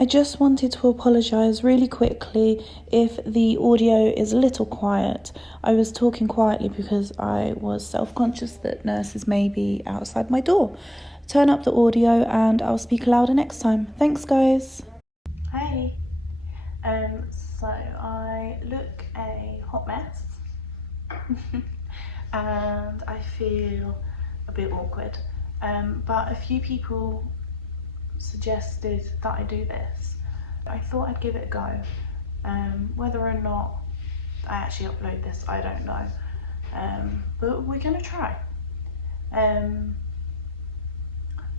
I just wanted to apologise really quickly if the audio is a little quiet. I was talking quietly because I was self-conscious that nurses may be outside my door. Turn up the audio and I'll speak louder next time. Thanks, guys. Hey. So I look a hot mess and I feel a bit awkward. But a few people suggested that I do this. I thought I'd give it a go. Whether or not I actually upload this, I don't know. But we're gonna try.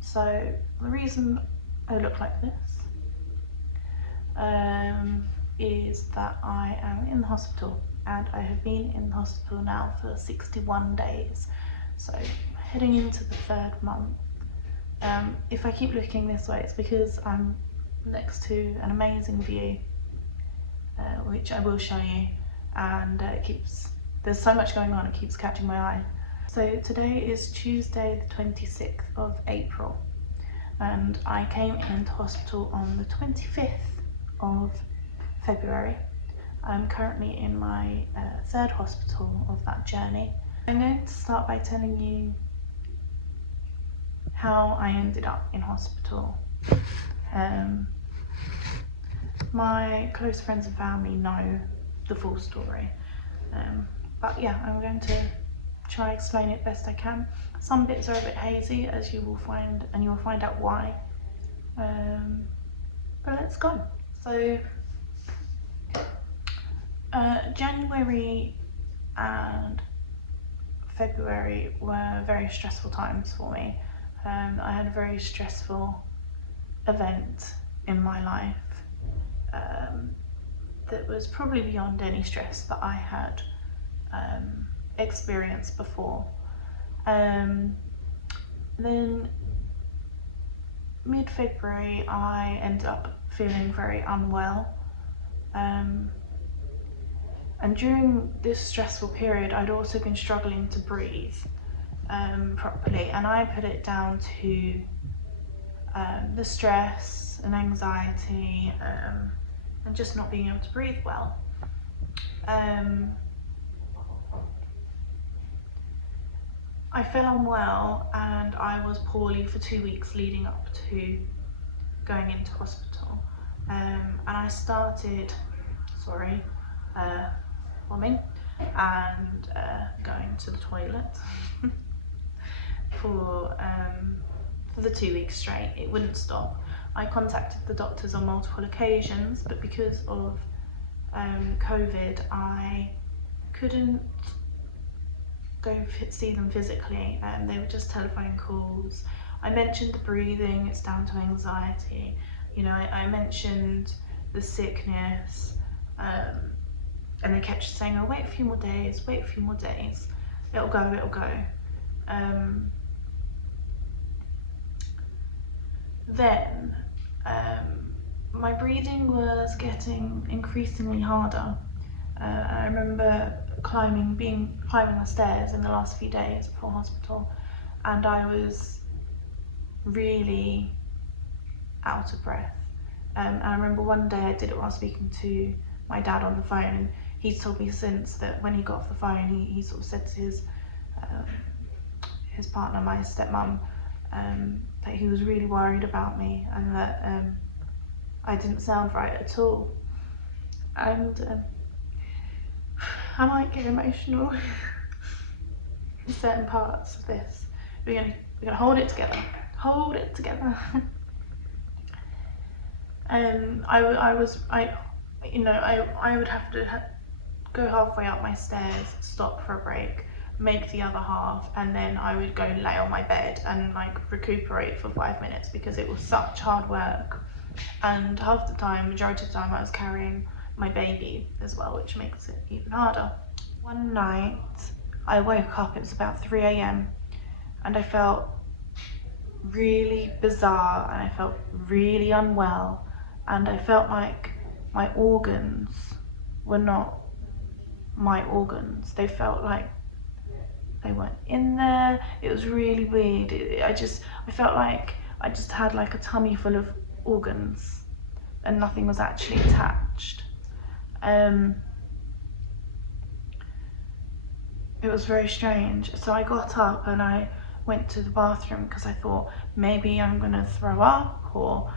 So the reason I look like this is that I am in the hospital, and I have been in the hospital now for 61 days. So heading into the 3rd month. If I keep looking this way, it's because I'm next to an amazing view, which I will show you, and there's so much going on, it keeps catching my eye. So today is Tuesday the 26th of April, and I came into hospital on the 25th of February. I'm currently in my 3rd hospital of that journey. I'm going to start by telling you how I ended up in hospital. My close friends and family know the full story, but yeah, I'm going to try explain it best I can. Some bits are a bit hazy, as you will find, and you'll find out why. But let's go. So January and February were very stressful times for me. I had a very stressful event in my life that was probably beyond any stress that I had experienced before. Then mid-February I ended up feeling very unwell, and during this stressful period I'd also been struggling to breathe properly, and I put it down to the stress and anxiety and just not being able to breathe well. I fell unwell and I was poorly for 2 weeks leading up to going into hospital, and I started vomiting and going to the toilet for the 2 weeks straight. It wouldn't stop. I contacted the doctors on multiple occasions, but because of COVID I couldn't go see them physically, and they were just telephone calls. I mentioned the breathing, it's down to anxiety. You know, I mentioned the sickness, and they kept saying, oh, wait a few more days, wait a few more days, it'll go, it'll go. Then my breathing was getting increasingly harder. I remember climbing the stairs in the last few days before hospital, and I was really out of breath. And I remember one day I did it while speaking to my dad on the phone, and he's told me since that when he got off the phone he sort of said to his partner, my stepmom, that he was really worried about me and that I didn't sound right at all. And I might get emotional in certain parts of this. We're gonna hold it together. Hold it together. I would have to go halfway up my stairs, stop for a break, make the other half, and then I would go lay on my bed and like recuperate for 5 minutes, because it was such hard work. And half the time, majority of the time, I was carrying my baby as well, which makes it even harder. One night I woke up, it was about 3 AM, and I felt really bizarre and I felt really unwell, and I felt like my organs were not my organs. They felt like they weren't in there. It was really weird. I felt like I just had like a tummy full of organs, and nothing was actually attached. It was very strange. So I got up and I went to the bathroom because I thought maybe I'm gonna throw up, or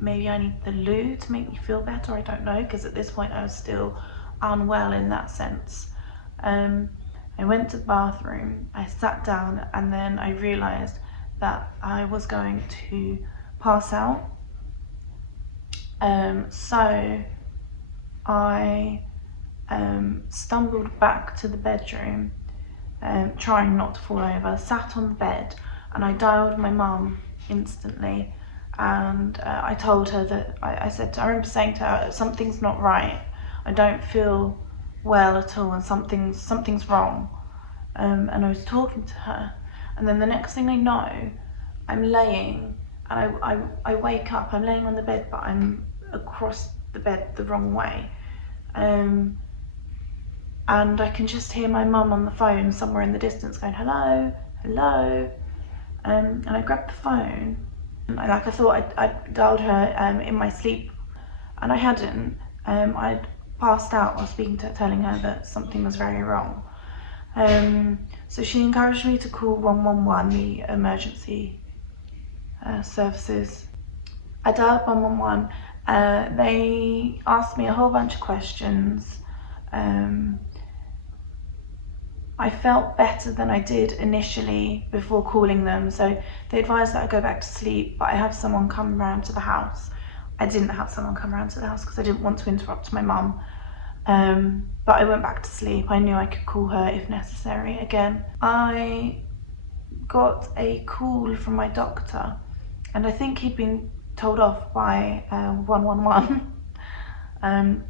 maybe I need the loo to make me feel better, I don't know, because at this point I was still unwell in that sense. I went to the bathroom, I sat down, and then I realised that I was going to pass out. So I stumbled back to the bedroom, trying not to fall over, sat on the bed, and I dialed my mum instantly, and I told her that, I remember saying to her, something's not right, I don't feel well at all, and something's wrong. And I was talking to her, and then the next thing I know, I'm laying, and I wake up, I'm laying on the bed, but I'm across the bed the wrong way. And I can just hear my mum on the phone somewhere in the distance going, hello, hello. And I grabbed the phone, and I thought I'd dialed her in my sleep, and I hadn't. I'd passed out while speaking to her, telling her that something was very wrong. So she encouraged me to call 111, the emergency services. I dialed 111. They asked me a whole bunch of questions. I felt better than I did initially before calling them, so they advised that I go back to sleep, but I have someone come round to the house. I didn't have someone come round to the house because I didn't want to interrupt my mum. But I went back to sleep. I knew I could call her if necessary again. I got a call from my doctor, and I think he'd been told off by 111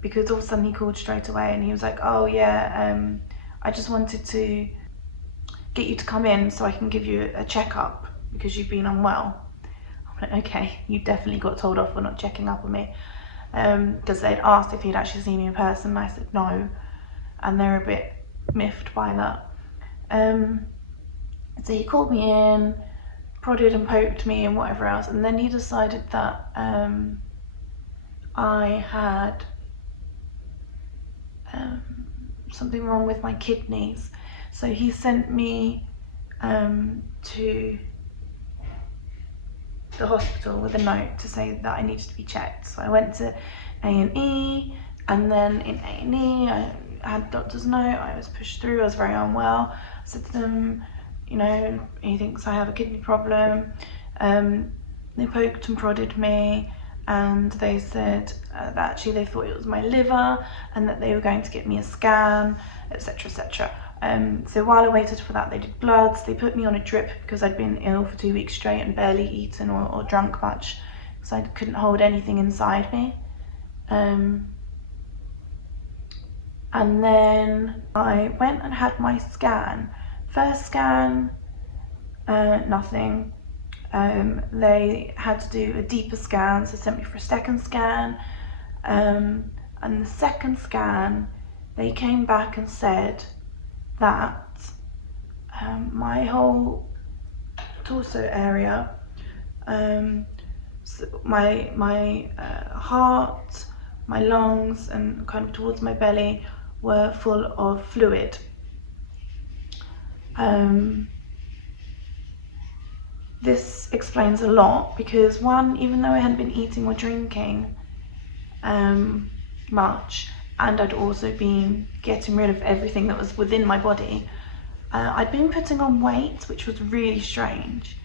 because all of a sudden he called straight away, and he was like, oh yeah, I just wanted to get you to come in so I can give you a checkup because you've been unwell. I'm like, okay, you definitely got told off for not checking up on me, because they'd asked if he'd actually seen me in person, and I said no, and they're a bit miffed by that. So he called me in, prodded and poked me and whatever else, and then he decided that I had something wrong with my kidneys. So he sent me to the hospital with a note to say that I needed to be checked. So I went to A&E, and then in A&E I had doctor's note, I was pushed through, I was very unwell. I said to them, you know, he thinks I have a kidney problem. They poked and prodded me, and they said that actually they thought it was my liver, and that they were going to get me a scan, etc, etc. So while I waited for that, they did bloods, they put me on a drip because I'd been ill for 2 weeks straight and barely eaten or drunk much, because I couldn't hold anything inside me. And then I went and had my scan. First scan, nothing. They had to do a deeper scan, so sent me for a second scan. And the second scan, they came back and said that my whole torso area, so my heart, my lungs, and kind of towards my belly were full of fluid. This explains a lot because, one, even though I hadn't been eating or drinking much, and I'd also been getting rid of everything that was within my body, I'd been putting on weight, which was really strange.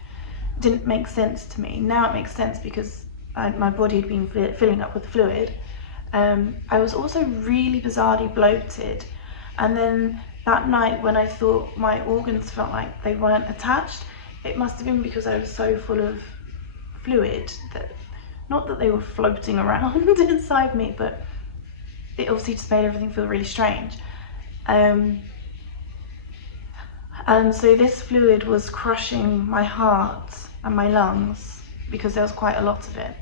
It didn't make sense to me. Now it makes sense because my body had been filling up with fluid. I was also really bizarrely bloated, and then that night when I thought my organs felt like they weren't attached, it must have been because I was so full of fluid that, not that they were floating around inside me, but it obviously just made everything feel really strange. And so this fluid was crushing my heart and my lungs because there was quite a lot of it.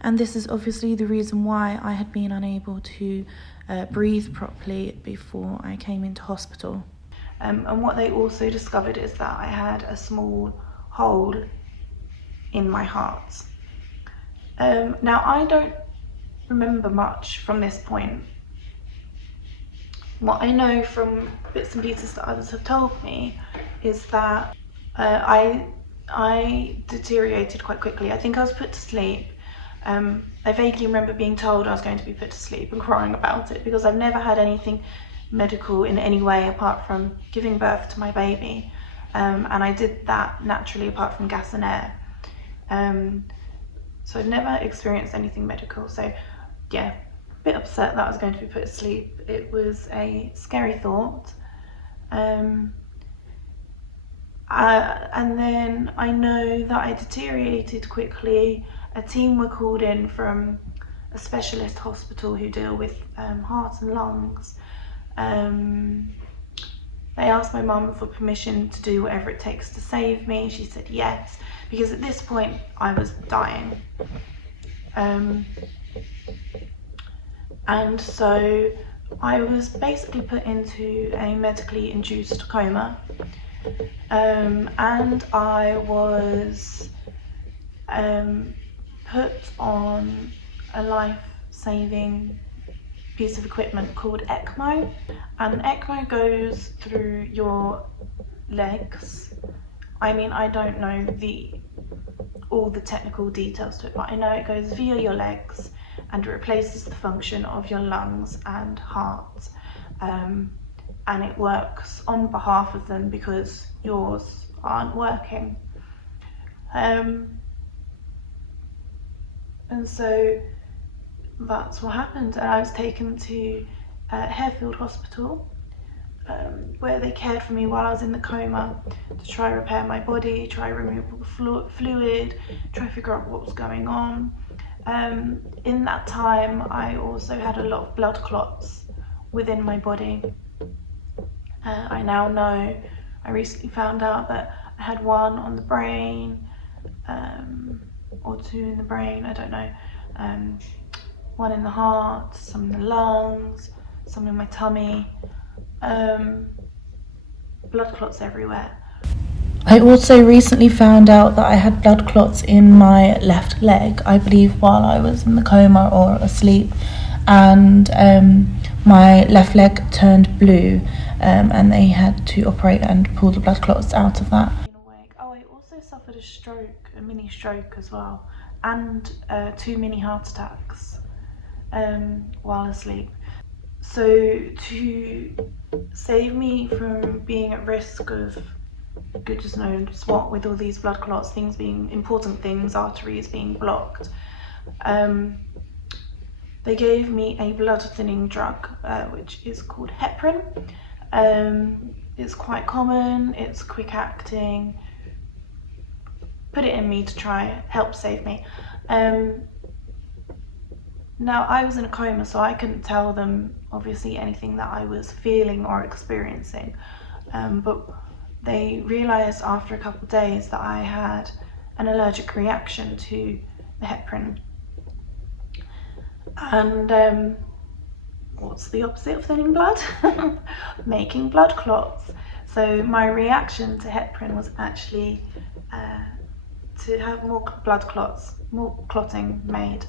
And this is obviously the reason why I had been unable to breathe properly before I came into hospital. And what they also discovered is that I had a small hole in my heart. Now, I don't remember much from this point. What I know from bits and pieces that others have told me is that I deteriorated quite quickly. I think I was put to sleep. I vaguely remember being told I was going to be put to sleep and crying about it, because I've never had anything medical in any way apart from giving birth to my baby, and I did that naturally apart from gas and air. So I've never experienced anything medical. So yeah, a bit upset that I was going to be put to sleep. It was a scary thought. And then I know that I deteriorated quickly. A team were called in from a specialist hospital who deal with heart and lungs. They asked my mum for permission to do whatever it takes to save me. She said yes, because at this point I was dying. And so I was basically put into a medically induced coma, and I was put on a life-saving piece of equipment called ECMO, and ECMO goes through your legs. I mean, I don't know all the technical details to it, but I know it goes via your legs and replaces the function of your lungs and heart, and it works on behalf of them because yours aren't working. And so that's what happened, and I was taken to Harefield Hospital, where they cared for me while I was in the coma to try repair my body, try remove fluid, try figure out what was going on. In that time, I also had a lot of blood clots within my body. I now know, I recently found out that I had one on the brain, or two in the brain, I don't know, one in the heart, some in the lungs, some in my tummy, blood clots everywhere. I also recently found out that I had blood clots in my left leg, I believe while I was in the coma or asleep, and my left leg turned blue, and they had to operate and pull the blood clots out of that. Oh, I also suffered a stroke, a mini stroke as well, and 2 mini heart attacks while asleep. So to save me from being at risk of goodness knows what with all these blood clots, things being important things, arteries being blocked, they gave me a blood thinning drug, which is called heparin. It's quite common, it's quick acting. Put it in me to try help save me. Now, I was in a coma, so I couldn't tell them obviously anything that I was feeling or experiencing, but they realised after a couple of days that I had an allergic reaction to the heparin. And what's the opposite of thinning blood? Making blood clots. So my reaction to heparin was actually to have more blood clots, more clotting made.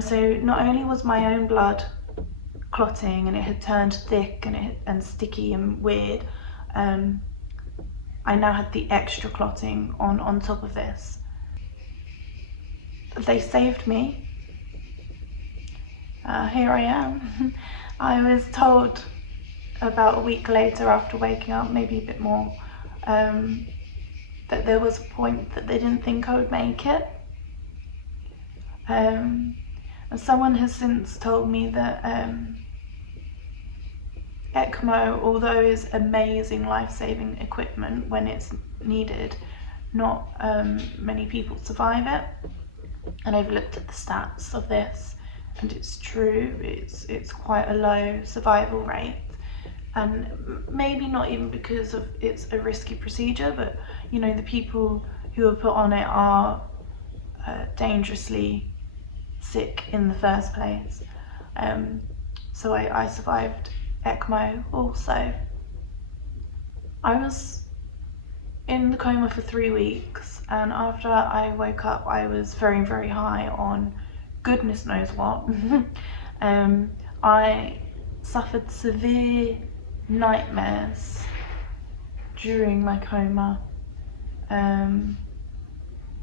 So not only was my own blood clotting and it had turned thick and sticky and weird, I now had the extra clotting on top of this. They saved me. Here I am. I was told about a week later after waking up, maybe a bit more, that there was a point that they didn't think I would make it. And someone has since told me that ECMO, although is amazing life-saving equipment when it's needed, not many people survive it. And I've looked at the stats of this, and it's true, it's quite a low survival rate. And maybe not even because of it's a risky procedure, but you know, the people who are put on it are dangerously sick in the first place. So I survived ECMO also. I was in the coma for 3 weeks, and after I woke up I was very, very high on goodness knows what. I suffered severe nightmares during my coma,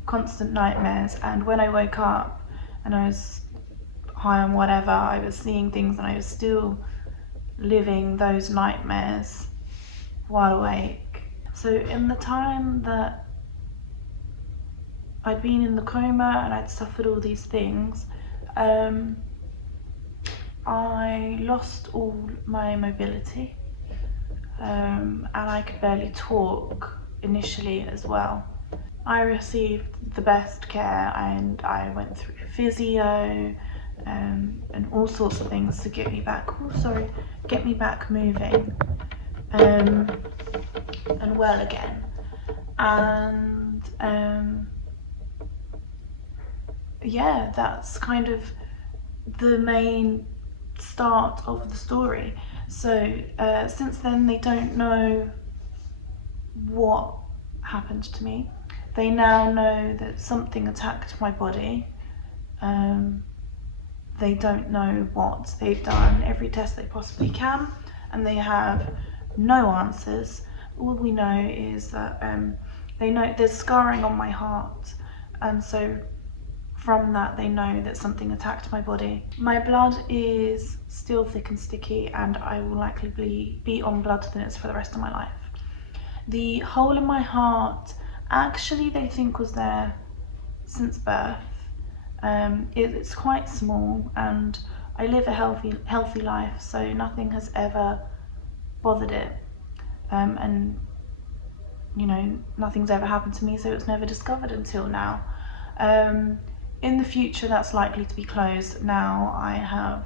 constant nightmares, and when I woke up and I was high on whatever, I was seeing things and I was still living those nightmares while awake. So in the time that I'd been in the coma and I'd suffered all these things, I lost all my mobility, and I could barely talk initially as well. I received the best care, and I went through physio and all sorts of things to get me back, get me back moving and well again. And yeah, that's kind of the main start of the story. So since then they don't know what happened to me. They now know that something attacked my body. They don't know what. They've done every test they possibly can and they have no answers. All we know is that they know there's scarring on my heart, and so from that they know that something attacked my body. My blood is still thick and sticky, and I will likely be on blood thinners for the rest of my life. The hole in my heart, actually they think was there since birth. It's quite small and I live a healthy life, so nothing has ever bothered it, and you know, nothing's ever happened to me, so it was never discovered until now. In the future that's likely to be closed. Now I have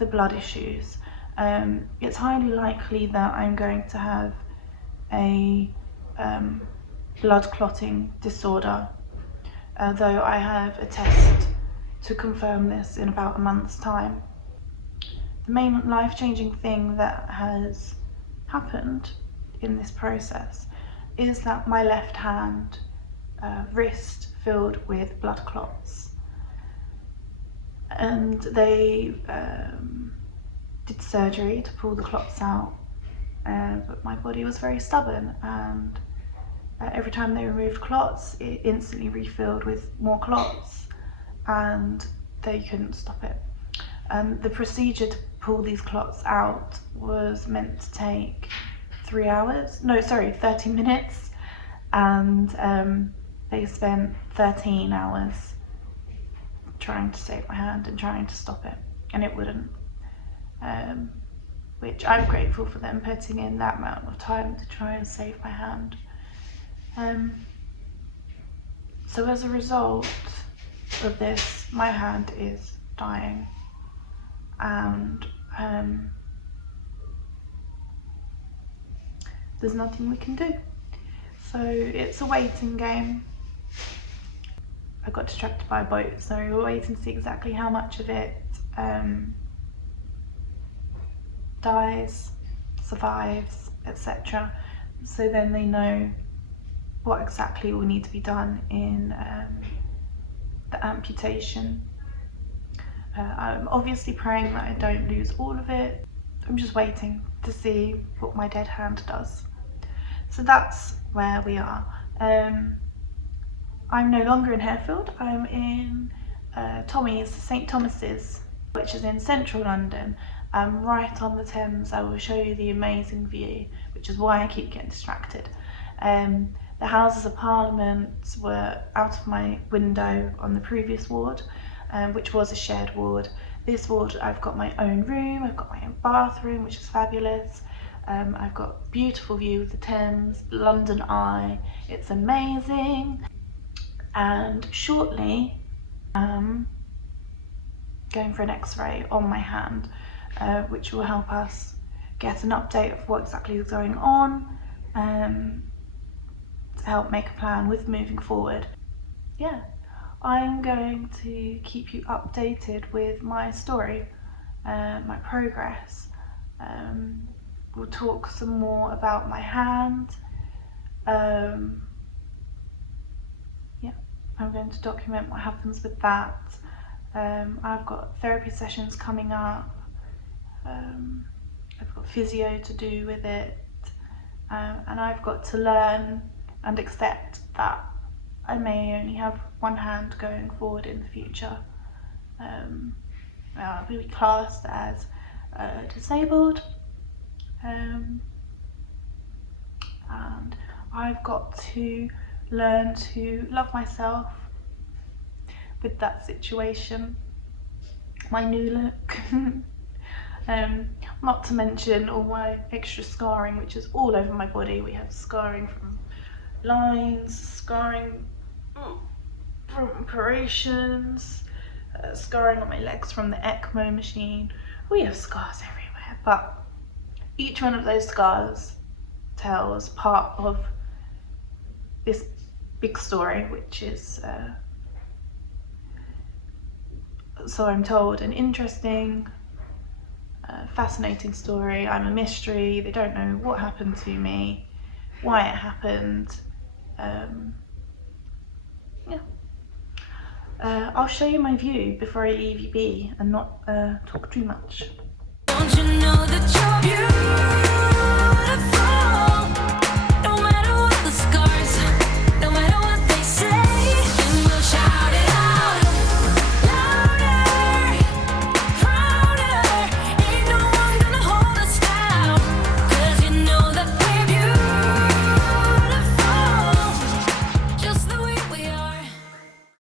the blood issues. It's highly likely that I'm going to have a blood clotting disorder, though I have a test to confirm this in about a month's time. The main life-changing thing that has happened in this process is that my left hand wrist filled with blood clots, and they did surgery to pull the clots out, but my body was very stubborn, and every time they removed clots it instantly refilled with more clots, and they couldn't stop it. The procedure to pull these clots out was meant to take 30 minutes, and they spent 13 hours trying to save my hand and trying to stop it, and it wouldn't, which I'm grateful for them putting in that amount of time to try and save my hand. So as a result of this, my hand is dying, and there's nothing we can do. So it's a waiting game. I got distracted by a boat, so we're waiting to see exactly how much of it dies, survives, etc. So then they know what exactly will need to be done in the amputation. I'm obviously praying that I don't lose all of it. I'm just waiting to see what my dead hand does. So that's where we are. I'm no longer in Harefield. I'm in Tommy's, St Thomas's, which is in central London, right on the Thames. I will show you the amazing view, which is why I keep getting distracted. The Houses of Parliament were out of my window on the previous ward, which was a shared ward. This ward, I've got my own room, I've got my own bathroom, which is fabulous. I've got a beautiful view of the Thames, London Eye. It's amazing. And shortly, going for an X-ray on my hand, which will help us get an update of what exactly is going on, to help make a plan with moving forward. Yeah, I'm going to keep you updated with my story, my progress. We'll talk some more about my hand, Yeah, I'm going to document what happens with that. I've got therapy sessions coming up. I've got physio to do with it, and I've got to learn and accept that I may only have one hand going forward in the future. I'll be classed as disabled, and I've got to learn to love myself with that situation, my new look. Not to mention all my extra scarring, which is all over my body. We have scarring from lines, scarring from operations, scarring on my legs from the ECMO machine. We have scars everywhere, but each one of those scars tells part of this big story, which is, so I'm told, an interesting, fascinating story. I'm a mystery. They don't know what happened to me, why it happened. Yeah. I'll show you my view before I leave you be and not talk too much. Don't you know that you're beautiful?